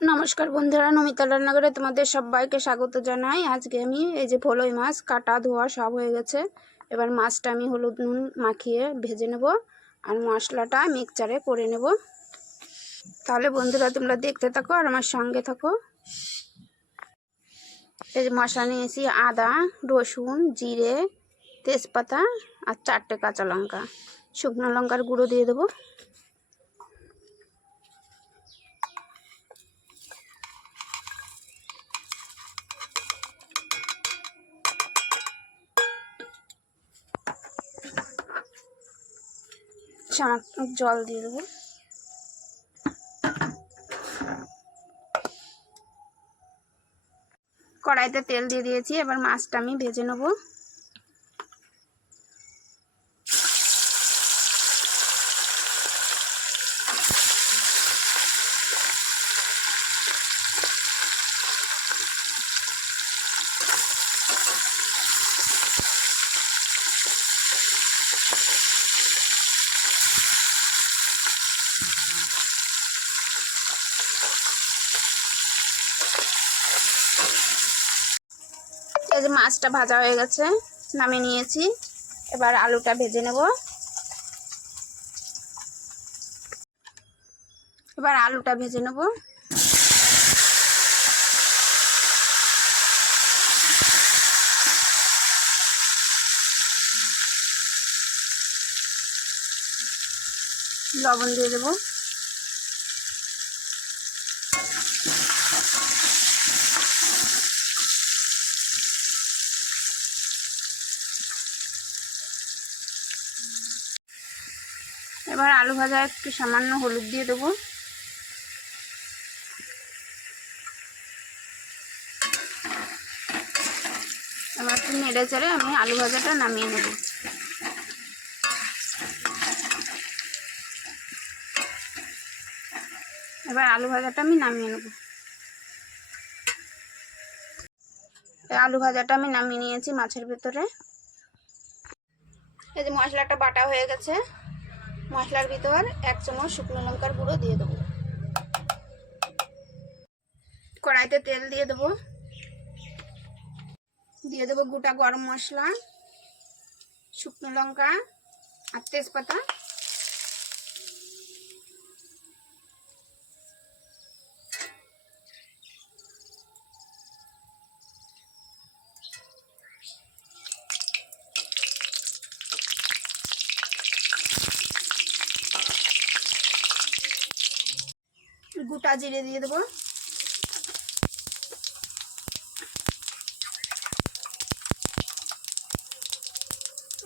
নমস্কার বন্ধুরা, নমিতা রান্নাঘরে তোমাদের সবাইকে স্বাগত জানাই। আজকে আমি এই যে ভোলই মাছ কাটা ধোয়া সব হয়ে গেছে। এবার মাছটা আমি হলুদ নুন মাখিয়ে ভেজে নেব আর মশলাটা মিক্সচারে করে নেব। তাহলে বন্ধুরা তোমরা দেখতে থাকো আর আমার সঙ্গে থাকো। এই যে মশলা নিয়েছি আদা, রসুন, জিরে, তেজপাতা আর 4টে কাঁচা লঙ্কা, শুকনো লঙ্কার গুঁড়ো দিয়ে দেবো। সামান্য জল দিয়ে দেবো। কড়াইতে তেল দিয়ে দিয়েছি, এবার মাছটা আমি ভেজে নেব। এই যে মাছটা ভাজা হয়ে গেছে, নামিয়ে নিয়েছি। এবার আলুটা ভেজে নেব। লবণ দিয়ে দেবো। এবার আলু ভাজা একটু সামান্য হলুদ দিয়ে দেবো। এবার একটু নেড়ে চেড়ে আমি আলু ভাজাটা নামিয়ে নেব। এবার আলু ভাজাটা আমি নামিয়ে নেব। আলু ভাজাটা আমি নামিয়ে নিয়েছি মাছের ভেতরে। এই যে মশলাটা বাটা হয়ে গেছে, মশলার ভিতর 1 চামচ শুকনো লঙ্কার গুঁড়ো দিয়ে দেবো। কড়াইতে তেল দিয়ে দেবো। গোটা গরম মশলা, শুকনো লঙ্কা আর তেজপাতা। গোটা জিরে দিয়ে দেবো।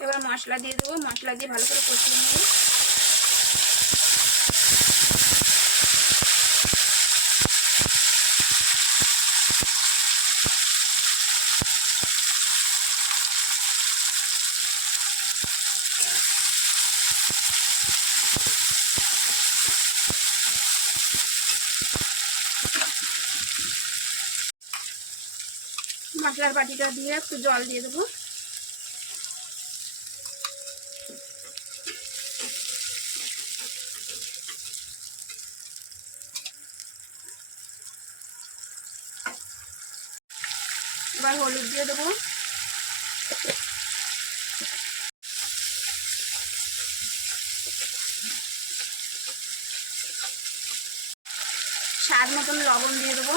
এবার মশলা দিয়ে দেবো। মশলা দিয়ে ভালো করে কষিয়ে নেব। মশলার বাটিটা দিয়ে একটু জল দিয়ে দেবো। এবার হলুদ দিয়ে দেবো। স্বাদ মতন লবণ দিয়ে দেবো।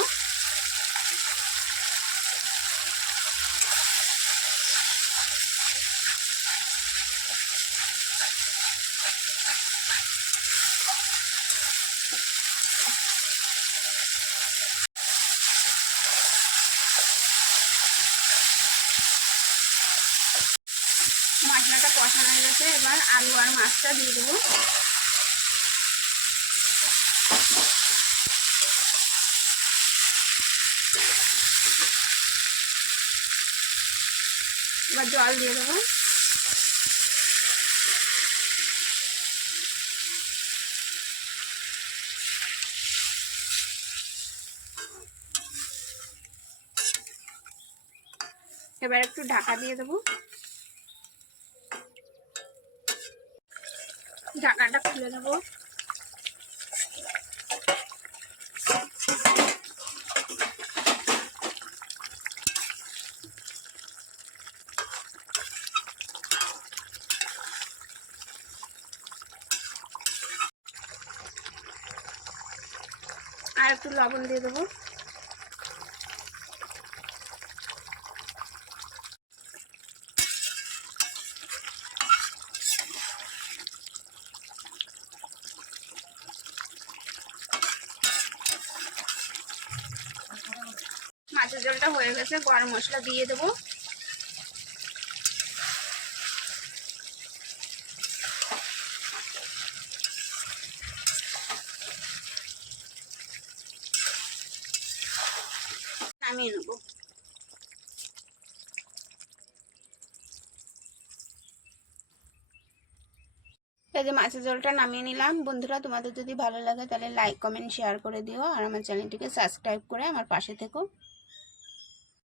মশলাটা কষানো হয়ে গেছে, এবার আলু আর মাছটা দিয়ে দেবো। এবার জল দিয়ে দেবো। এবার একটু ঢাকা দিয়ে দেবো। ঢাকাটা খুলে নেব। আর একটু লবণ দিয়ে দেবো। মাছের ঝোলটা হয়ে গেছে, গরম মশলা দিয়ে দেবো। নামিয়ে নেবো। এই যে মাছের ঝোলটা নামিয়ে নিলাম। বন্ধুরা, তোমাদের যদি ভালো লাগে তাহলে লাইক কমেন্ট শেয়ার করে দিও, আর আমার চ্যানেলটিকে সাবস্ক্রাইব করে আমার পাশে থেকো।